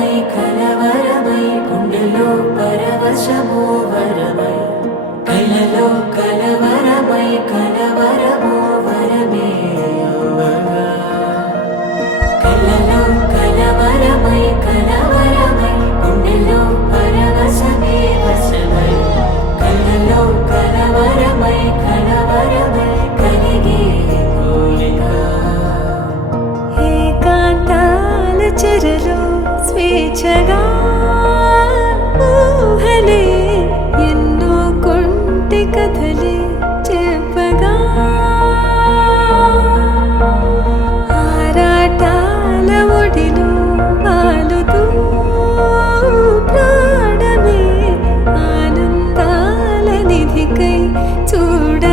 కలవరమై కలవరమై గుండెలో పరవశమో వరమై కలలో కలవరమై కలవరమో వరమే యువగా కలలో కలవరమై కలవరమై గుండెలో పరవశమే వశమై కలలో కలవరమై కలవరమై కలిగే కోరిక ఏకాంతాల చెరలో స్వేచ్ఛగా ఊహలే ఎన్నో కొంటె కథలే చెప్పగా ఆరాటాల ఒడిలో వాలుతూ ప్రాణమే ఆనందాల నిధికై చూడ